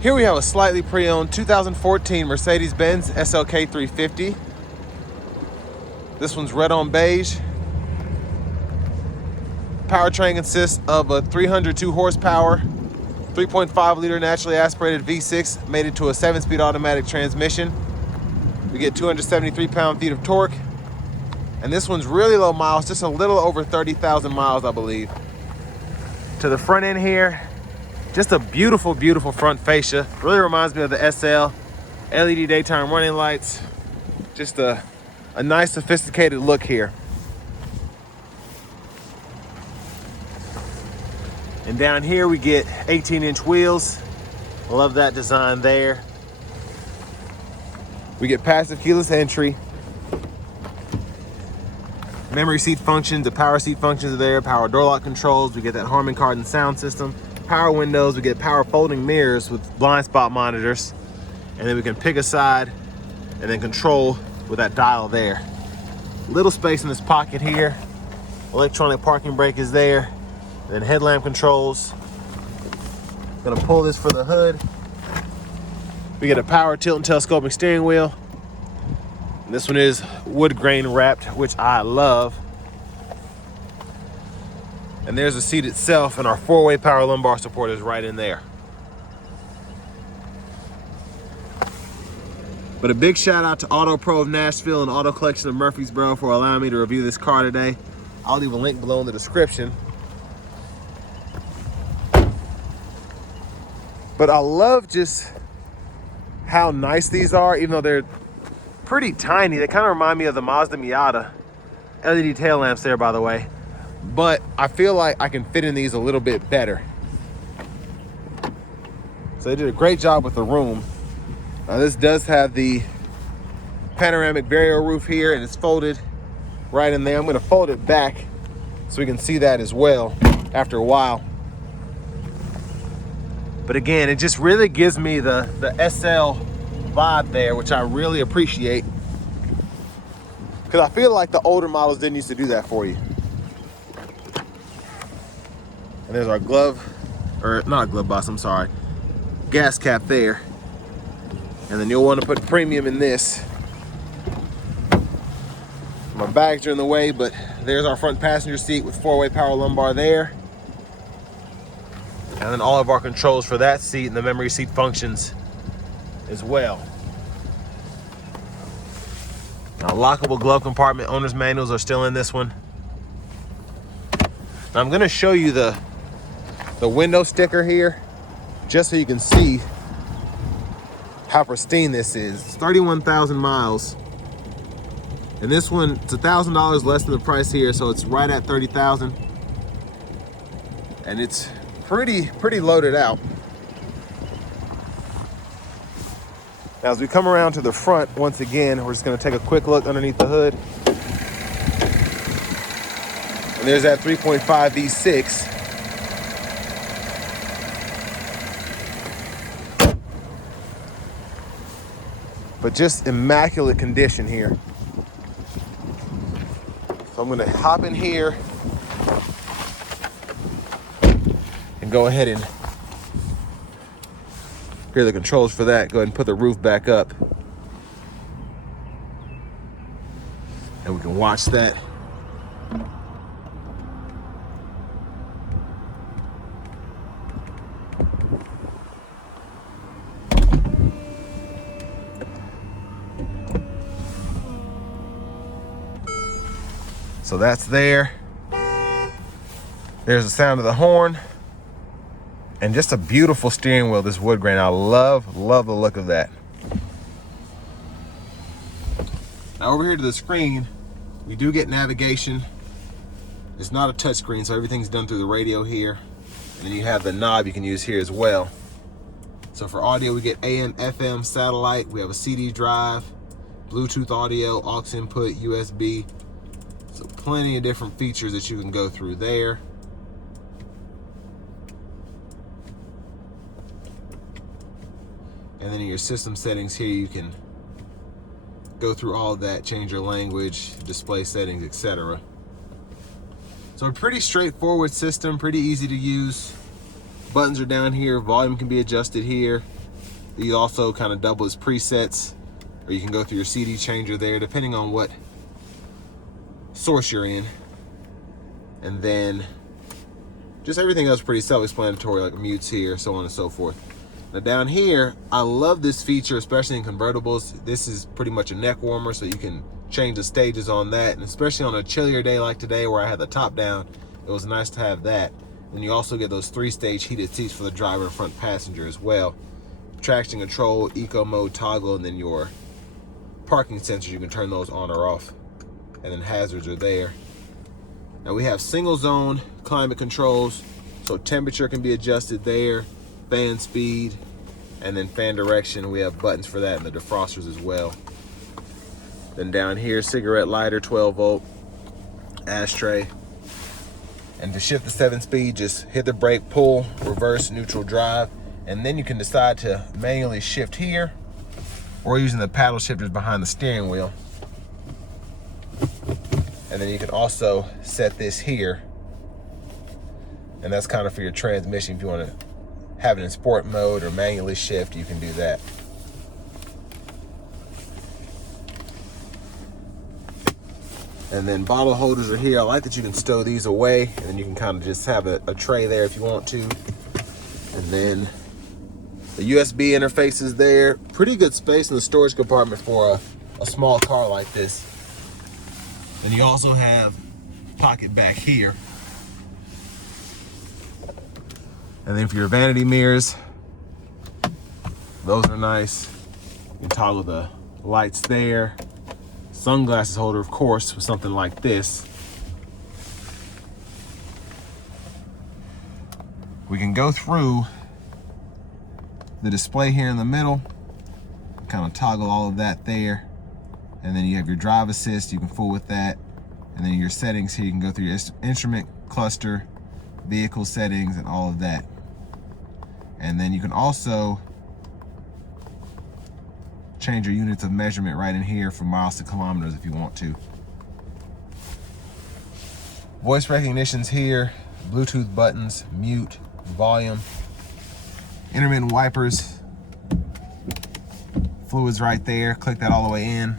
Here we have a slightly pre-owned 2014 Mercedes-Benz SLK 350. This one's red on beige. Powertrain consists of a 302 horsepower, 3.5 liter naturally aspirated V6 mated to a 7-speed automatic transmission. We get 273 pound-feet of torque. And this one's really low miles, just a little over 30,000 miles, I believe. To the front end here, just a beautiful, beautiful front fascia. Really reminds me of the SL. LED daytime running lights. Just a nice, sophisticated look here. And down here we get 18-inch wheels. Love that design there. We get passive keyless entry. Memory seat functions, the power seat functions are there, power door lock controls, we get that Harman Kardon sound system, power windows, we get power folding mirrors with blind spot monitors, and then we can pick a side and then control with that dial there. Little space in this pocket here, electronic parking brake is there, and then headlamp controls. Gonna pull this for the hood. We get a power tilt and telescoping steering wheel. This one is wood grain wrapped, which I love. And there's the seat itself, and our 4-way power lumbar support is right in there. But a big shout out to Auto Pro of Nashville and Auto Collection of Murfreesboro for allowing me to review this car today. I'll leave a link below in the description. But I love just how nice these are, even though they're pretty tiny. They kind of remind me of the Mazda Miata. LED tail lamps there, by the way. But I feel like I can fit in these a little bit better. So they did a great job with the room. Now this does have the panoramic Vario roof here, and it's folded right in there. I'm gonna fold it back so we can see that as well after a while. But again, it just really gives me the SL vibe there, which I really appreciate, because I feel like the older models didn't used to do that for you. And there's our glove, or not glove box, I'm sorry, gas cap there. And then you'll want to put premium in this. My bags are in the way, but there's our front passenger seat with 4-way power lumbar there. And then all of our controls for that seat and the memory seat functions as well. Now, lockable glove compartment owner's manuals are still in this one. Now, I'm gonna show you the window sticker here, just so you can see how pristine this is. It's 31,000 miles. And this one, it's $1,000 less than the price here, so it's right at 30,000. And it's pretty loaded out. Now, as we come around to the front, once again, we're just gonna take a quick look underneath the hood. And there's that 3.5 V6. But just immaculate condition here. So I'm gonna hop in here and go ahead and here are the controls for that. Go ahead and put the roof back up. And we can watch that. So that's there. There's the sound of the horn. And just a beautiful steering wheel, this wood grain. I love the look of that. Now over here to the screen, we do get navigation. It's not a touch screen, so everything's done through the radio here. And then you have the knob you can use here as well. So for audio, we get AM, FM, satellite. We have a CD drive, Bluetooth audio, aux input, USB. So plenty of different features that you can go through there. And then in your system settings here, you can go through all of that, change your language, display settings, etc. So a pretty straightforward system, pretty easy to use. Buttons are down here, volume can be adjusted here. You also kind of double as presets, or you can go through your CD changer there, depending on what source you're in. And then just everything else pretty self-explanatory, like mutes here, so on and so forth. Now down here, I love this feature, especially in convertibles. This is pretty much a neck warmer, so you can change the stages on that. And especially on a chillier day like today where I had the top down, it was nice to have that. And you also get those 3-stage heated seats for the driver and front passenger as well. Traction control, eco mode toggle, and then your parking sensors, you can turn those on or off. And then hazards are there. Now we have single zone climate controls, so temperature can be adjusted there, fan speed, and then fan direction. We have buttons for that and the defrosters as well. Then down here, cigarette lighter, 12 volt, ashtray. And to shift the 7-speed, just hit the brake, pull, reverse, neutral, drive, and then you can decide to manually shift here or using the paddle shifters behind the steering wheel. And then you can also set this here, and that's kind of for your transmission. If you want to have it in sport mode or manually shift, you can do that. And then bottle holders are here. I like that you can stow these away, and then you can kind of just have a tray there if you want to. And then the USB interface is there. Pretty good space in the storage compartment for a small car like this. Then you also have pocket back here. And then for your vanity mirrors, those are nice. You can toggle the lights there. Sunglasses holder, of course, with something like this. We can go through the display here in the middle, kind of toggle all of that there. And then you have your drive assist, you can fool with that. And then your settings here, you can go through your instrument cluster, vehicle settings, and all of that. And then you can also change your units of measurement right in here from miles to kilometers if you want to. Voice recognition's here, Bluetooth buttons, mute, volume, intermittent wipers, fluids right there, click that all the way in,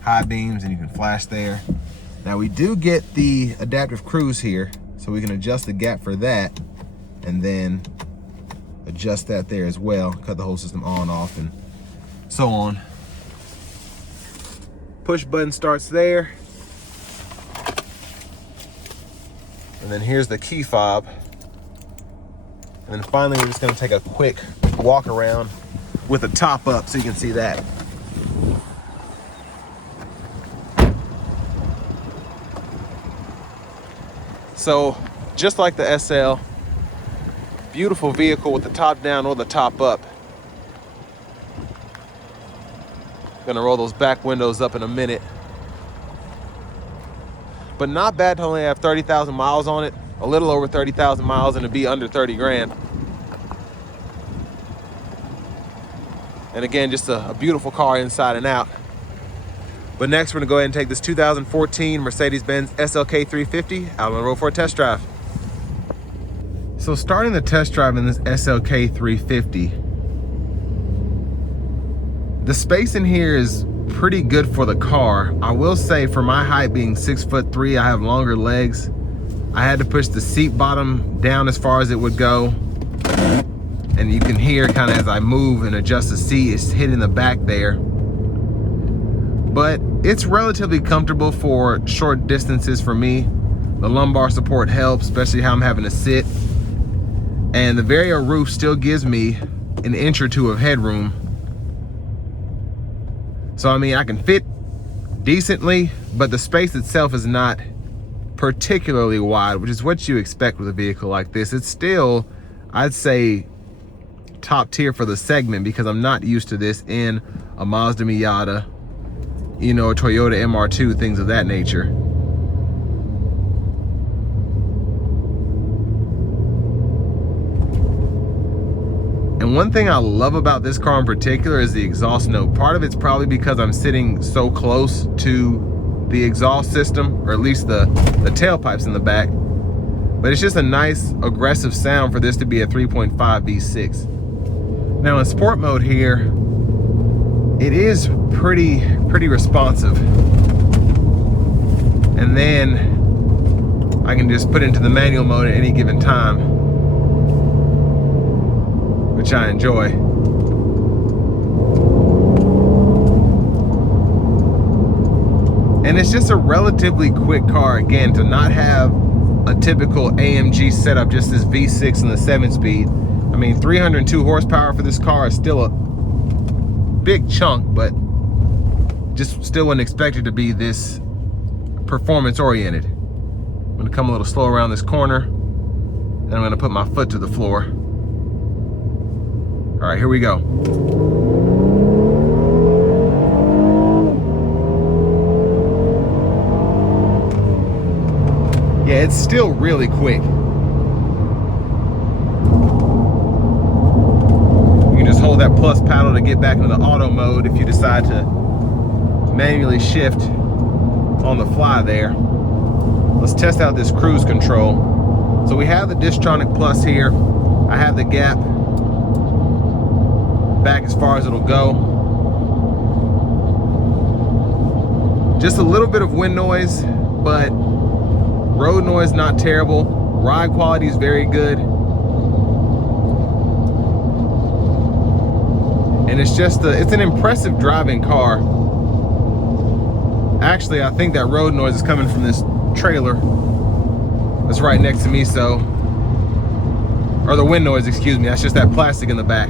high beams, and you can flash there. Now we do get the adaptive cruise here, so we can adjust the gap for that, and then adjust that there as well, cut the whole system on, off, and so on. Push button starts there. And then here's the key fob. And then finally, we're just gonna take a quick walk around with the top up so you can see that. So just like the SL, beautiful vehicle with the top down or the top up. Gonna roll those back windows up in a minute. But not bad to only have 30,000 miles on it, a little over 30,000 miles, and to be under 30 grand. And again, just a beautiful car inside and out. But next, we're gonna go ahead and take this 2014 Mercedes-Benz SLK 350 out on the road for a test drive. So starting the test drive in this SLK 350, the space in here is pretty good for the car. I will say, for my height being 6'3", I have longer legs. I had to push the seat bottom down as far as it would go. And you can hear kind of as I move and adjust the seat, it's hitting the back there. But it's relatively comfortable for short distances for me. The lumbar support helps, especially how I'm having to sit. And the Vario roof still gives me an inch or two of headroom. So I mean, I can fit decently, but the space itself is not particularly wide, which is what you expect with a vehicle like this. It's still, I'd say, top tier for the segment, because I'm not used to this in a Mazda Miata, you know, a Toyota MR2, things of that nature. And one thing I love about this car in particular is the exhaust note. Part of it's probably because I'm sitting so close to the exhaust system, or at least the tailpipes in the back. But it's just a nice aggressive sound for this to be a 3.5 V6. Now in sport mode here, it is pretty responsive. And then I can just put into the manual mode at any given time, which I enjoy. And it's just a relatively quick car, again, to not have a typical AMG setup, just this V6 and the 7-speed. I mean, 302 horsepower for this car is still a big chunk, but just still wouldn't expect it to be this performance oriented. I'm gonna come a little slow around this corner, then I'm gonna put my foot to the floor. All right, here we go. Yeah, it's still really quick. You can just hold that plus paddle to get back into the auto mode if you decide to manually shift on the fly there. Let's test out this cruise control. So we have the Distronic Plus here. I have the gap back as far as it'll go. Just a little bit of wind noise, but road noise not terrible. Ride quality is very good. And it's just it's an impressive driving car. Actually, I think that road noise is coming from this trailer that's right next to me, or the wind noise, excuse me, that's just that plastic in the back.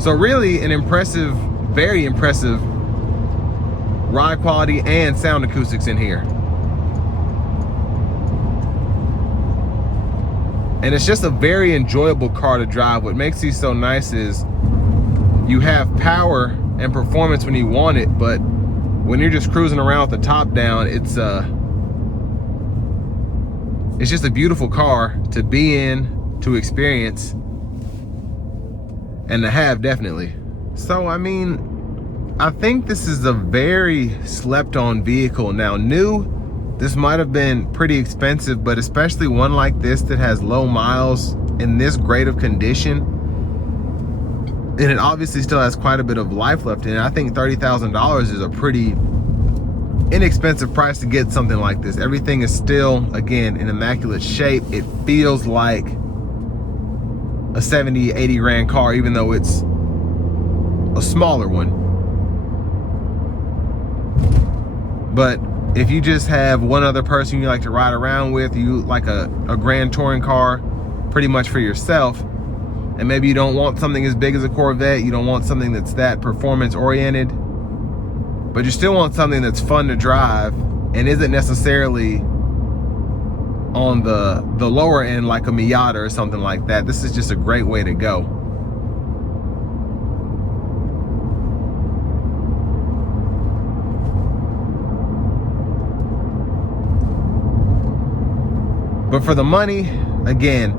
So really an impressive, very impressive ride quality and sound acoustics in here. And it's just a very enjoyable car to drive. What makes these so nice is you have power and performance when you want it, but when you're just cruising around with the top down, it's just a beautiful car to be in, to experience, and to have, definitely. So, I mean, I think this is a very slept on vehicle. Now, new, this might have been pretty expensive, but especially one like this that has low miles in this great of condition, and it obviously still has quite a bit of life left in it. I think $30,000 is a pretty inexpensive price to get something like this. Everything is still, again, in immaculate shape. It feels like a 70, 80 grand car, even though it's a smaller one. But if you just have one other person you like to ride around with, you like a grand touring car pretty much for yourself, and maybe you don't want something as big as a Corvette, you don't want something that's that performance oriented, but you still want something that's fun to drive and isn't necessarily on the lower end like a Miata or something like that, this is just a great way to go. But for the money, again,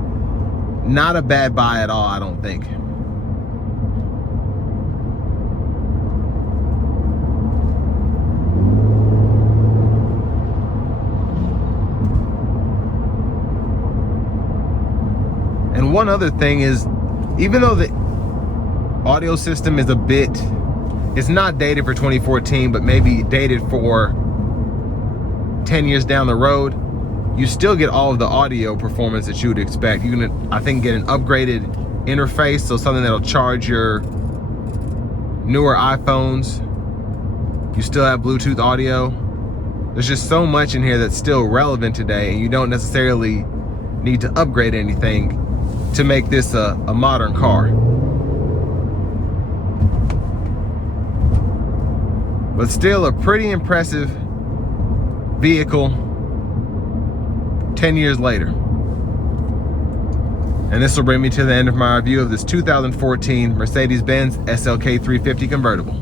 not a bad buy at all, I don't think. And one other thing is, even though the audio system is it's not dated for 2014, but maybe dated for 10 years down the road, you still get all of the audio performance that you would expect. You can, I think, get an upgraded interface, so something that'll charge your newer iPhones. You still have Bluetooth audio. There's just so much in here that's still relevant today, and you don't necessarily need to upgrade anything to make this a modern car. But still a pretty impressive vehicle 10 years later. And this will bring me to the end of my review of this 2014 Mercedes-Benz SLK 350 convertible.